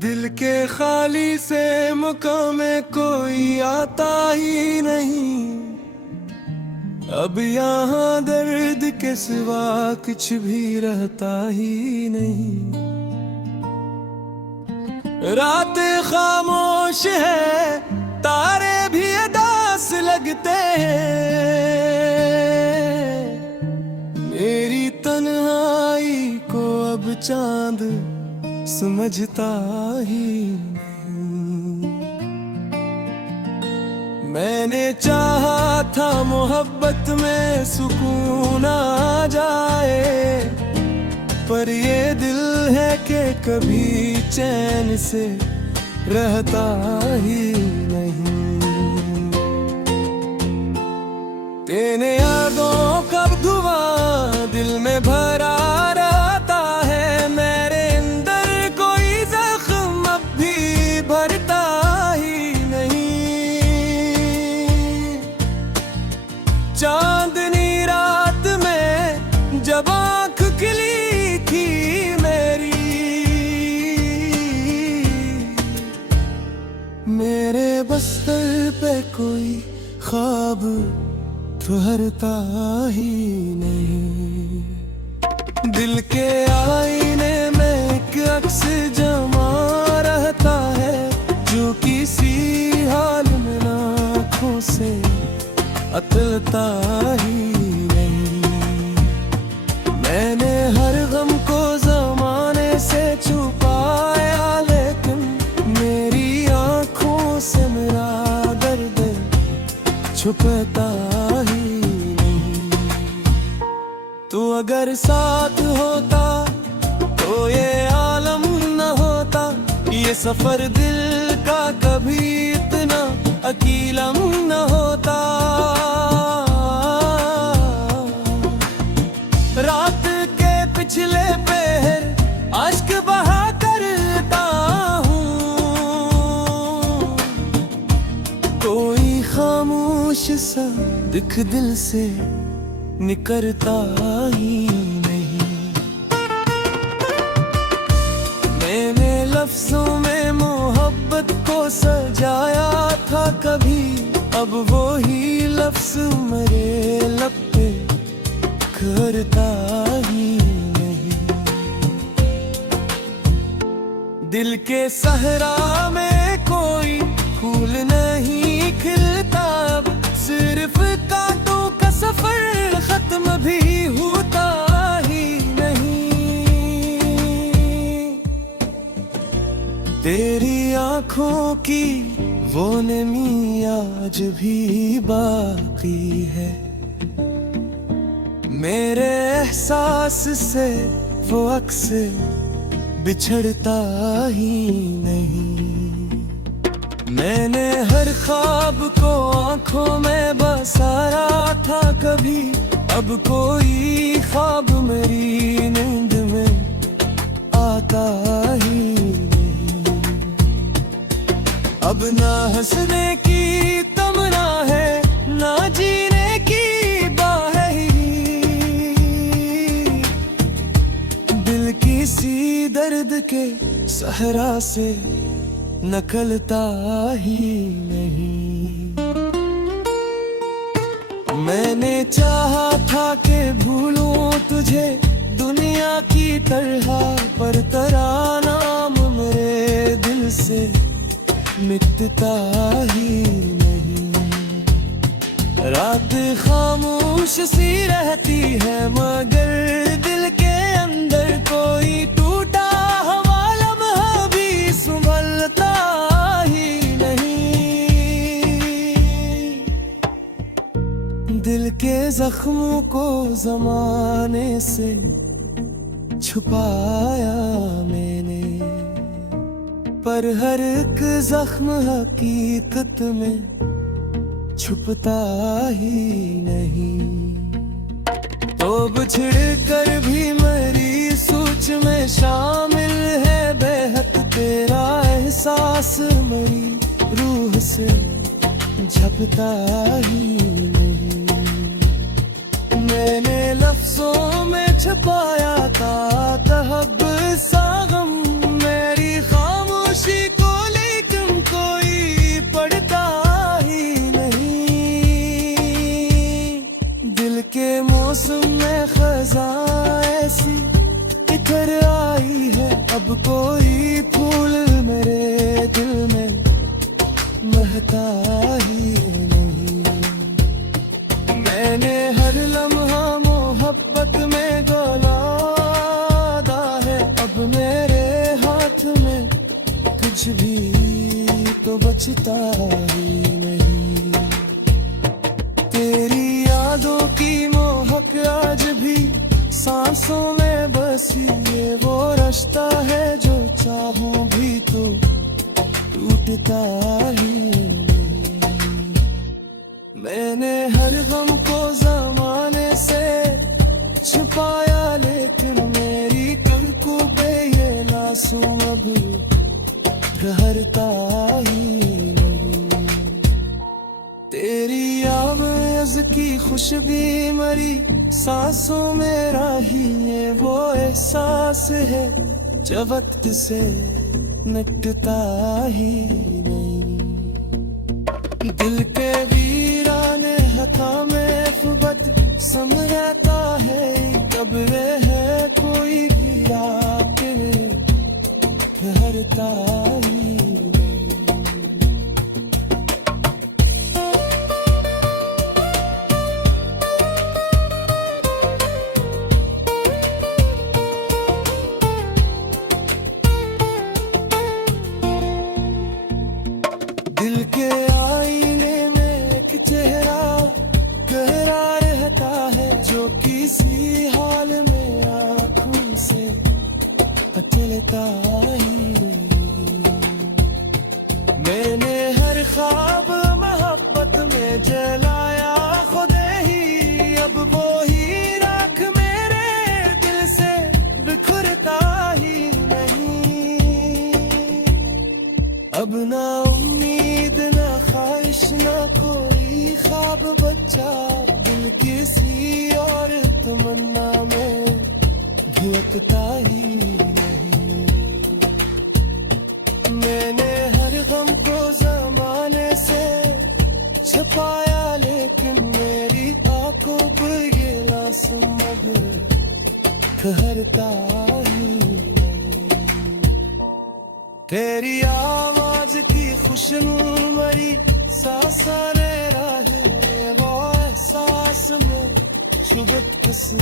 दिल के खाली से मुकाम में कोई आता ही नहीं। अब यहाँ दर्द के सिवा कुछ भी रहता ही नहीं। रात खामोश है, तारे भी उदास लगते हैं। मेरी तन्हाई को अब चांद समझता ही नहीं। मैंने चाहा था मोहब्बत में सुकून आ जाए, पर ये दिल है कि कभी चैन से रहता ही नहीं। तेरे यादों का धुआं दिल में भरा रहता है। मेरे अंदर कोई जख्म अब भी भरता ही नहीं। चांदनी रात में जब आँख खिली थी मेरी, मेरे बस्तर पे कोई ख्वाब ठहरता ही नहीं। दिल के आईने में एक अक्स जमा रहता है, जो किसी हाल में आँखों से अतलता ही नहीं। मैंने हर गम को जमाने से छुपाया, लेकिन मेरी आँखों से मेरा दर्द छुपता ही नहीं। तू अगर साथ होता तो ये आलम न होता, ये सफर दिल का कभी इतना अकीलम न होता। रात के पिछले पहर अश्क बहा करता हूँ, कोई खामोश सा दिख दिल से निकलता ही नहीं। मैंने लफ्जों में मोहब्बत को सजाया था कभी, अब वो ही लफ्ज मेरे लब पे करता ही नहीं। दिल के सहरा में कोई फूल नहीं खिलता, अब सिर्फ कांटों का सफर खत्म भी होता ही नहीं। तेरी आंखों की वो नमी आज भी बाकी है, मेरे एहसास से वो अक्स बिछड़ता ही नहीं। मैंने हर ख्वाब को आंखों में बसाया था कभी, अब कोई ख्वाब मेरी नींद में आता ही नहीं। अब ना हंसने की तमन्ना है, ना जीने की बाही। दिल किसी दर्द के सहरा से निकलता ही नहीं। मैंने चाहा था कि भूलूं तुझे दुनिया की तरह, पर तेरा नाम मेरे दिल से मिटता ही नहीं। रात खामोश सी रहती है, मगर दिल के अंदर कोई टूटा हुआ लम्हा भी संभलता ही नहीं। दिल के जख्मों को जमाने से छुपाया मैंने, पर हर एक जख्म हकीकत में छुपता ही नहीं। तो बिछड़ कर भी मेरी सोच में शामिल है बेहद तेरा एहसास, मेरी रूह से झपता ही नहीं। मैंने लफ्जों में छुपाया था तहब सा गम, मेरी खामोश में खज़ां ऐसी इधर आई है, अब कोई फूल मेरे दिल में महका ही नहीं। मैंने हर लम्हा मोहब्बत में गलादा है, अब मेरे हाथ में कुछ भी तो बचता ही नहीं। तेरी यादों की मोहक आज भी सांसों में बसी, ये वो रास्ता है जो चाहूं भी तो टूटता ही नहीं। मैंने हर गम को ज़माने से छुपाया, लेकिन मेरी कल्कों ये लासूं अब ठहरता ही नहीं। तेरी आवाज़ की खुशबू मरी सांसों में राही, ये वो एहसास है जो वक्त से मिटता ही नहीं। दिल के वीराने हथा में फुबत समझाता है, कब है कोई भी आके ठहरता ही नहीं। दिल के आईने में एक चेहरा गहरा रहता है, जो किसी हाल में आँखों से अचलता ही नहीं। मैंने हर ख्वाब मोहब्बत में जलाया खुद ही, अब वो ही राख मेरे दिल से बिखरता ही नहीं। अब ना उम्मीद ना ख्वाहिश ना कोई ख्वाब बच्चा, दिल किसी और तमन्ना में धुआंता ही नहीं। मैंने हर गम को ज़माने से छुपाया, लेकिन मेरी आंखों पर ये लासूं अब ठहरता ही नहीं। तेरी आवाज की खुशबू मरी सांसां ने राहे, वो एहसास में चुभत किसी